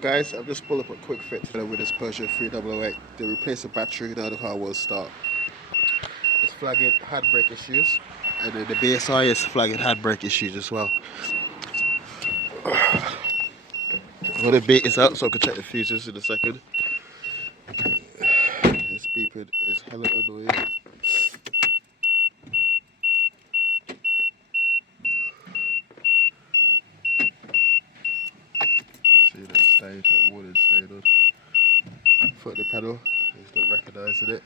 Guys, I've just pulled up a quick fit with this Peugeot 3008. They replaced the battery, now the car will start. It's flagging handbrake issues, and then the BSI is flagging handbrake issues as well. I'm gonna beat this out so I can check the fuses in a second. It's beeping, it's hella annoying. See that stayed, that warning stayed on. Foot the pedal, he's not recognising it,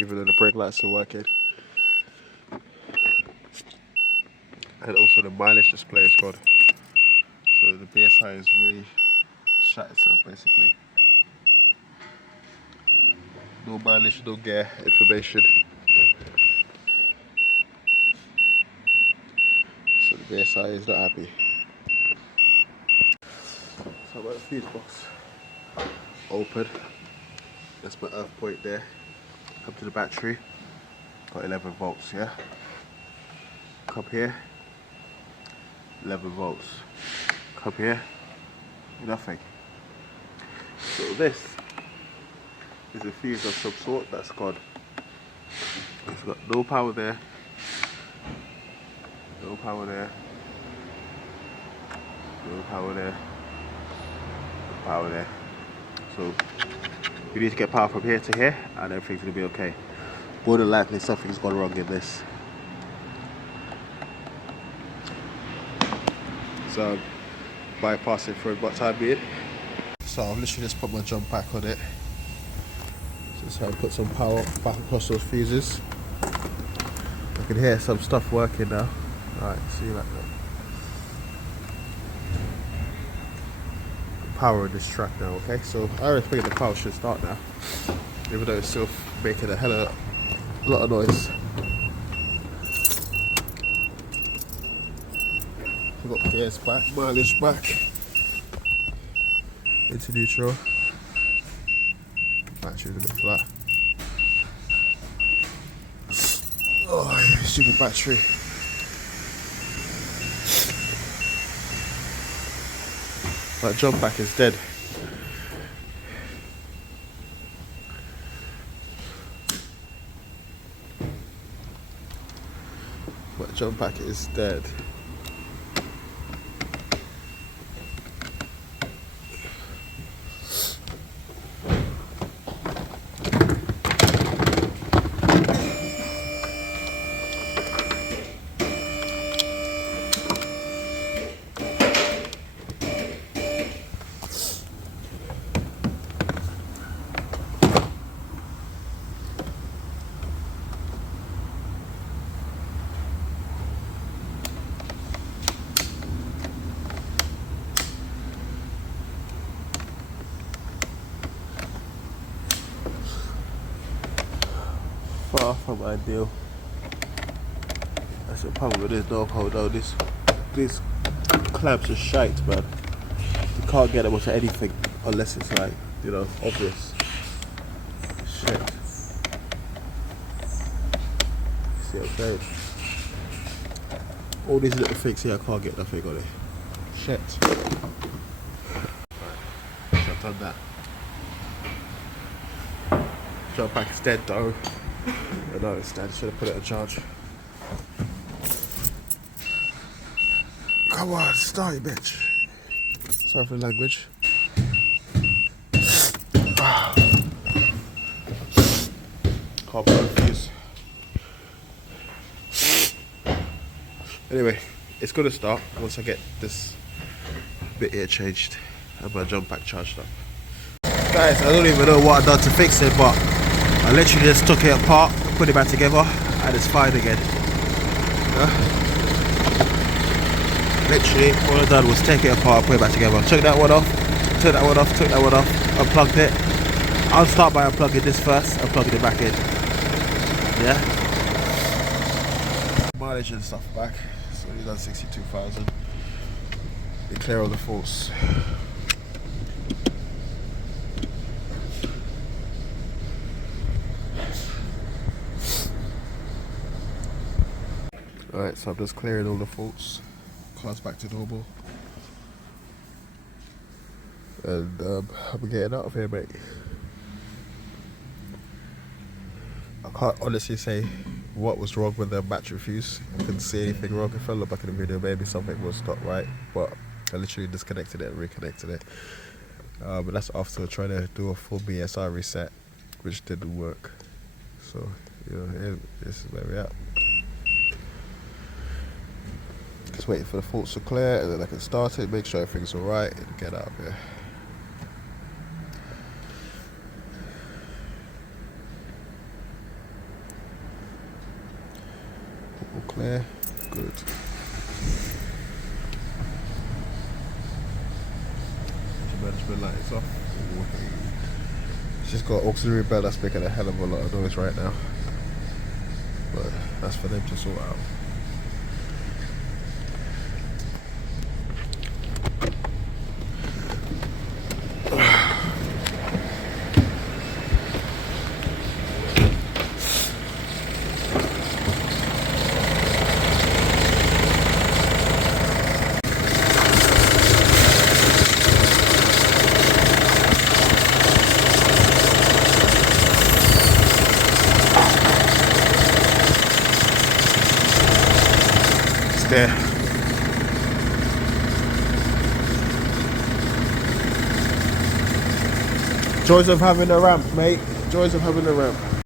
even though the brake lights are working. And also the mileage display is gone. So the BSI has really shut itself basically. No mileage, no gear information. So the BSI is not happy. So I've got the fuse box open. That's my earth point there. Come to the battery. Got 11 volts, yeah? Come here. 11 volts. Come here. Nothing. So this is a fuse of some sort that's gone. It's got no power there. No power there. No power there. No power there. So you need to get power from here to here and everything's gonna be okay. More than likely something's gone wrong in this. So I'm bypassing for what time being. So I've literally just put my jump pack on it. Just how I put some power back across those fuses. I can hear some stuff working now. Alright, see you like that. Power in this track now, okay? So I reckon the power should start now. Even though it's still making a hell of a lot of noise. I've got gears back, mileage back. Into neutral. Battery's a bit flat. Oh, stupid battery. That jump pack is dead. That jump pack is dead. Far from ideal. That's the problem with this dog hold though. These clamps are shite, man. You can't get them onto anything unless it's like, you know, obvious. Shit. See what I'm saying? All these little things here, I can't get nothing on it. Shit. Right. So I've done that. Jump pack is dead though. I know it's dead, should have put it on charge. Come on, start it, bitch. Sorry for the language. Can't blow the fuse. Anyway, it's gonna start once I get this bit here changed and my jump pack charged up. Guys, I don't even know what I've done to fix it, but I literally just took it apart, put it back together, and it's fine again. Literally, all I've done was take it apart, put it back together. Took that one off, took that one off, took that one off, unplugged it. I'll start by unplugging this first, and plugging it back in. Yeah? Mileage and stuff back, so we've done 62,000. They clear all the faults. Alright, so I'm just clearing all the faults. Car's back to normal. and I'm getting out of here, mate. I can't honestly say what was wrong with the battery fuse. I couldn't see anything wrong. If I look back in the video, maybe something was not right, but I literally disconnected it and reconnected it. But that's after trying to do a full BSI reset, which didn't work. So, you know, this is where we're at. Just waiting for the faults to clear, and then I can start it, make sure everything's alright, and get out of here. All clear, good. Management light is off. It's just got auxiliary bell that's making a hell of a lot of noise right now, but that's for them to sort out. There. Joys of having a ramp, mate. Joys of having a ramp.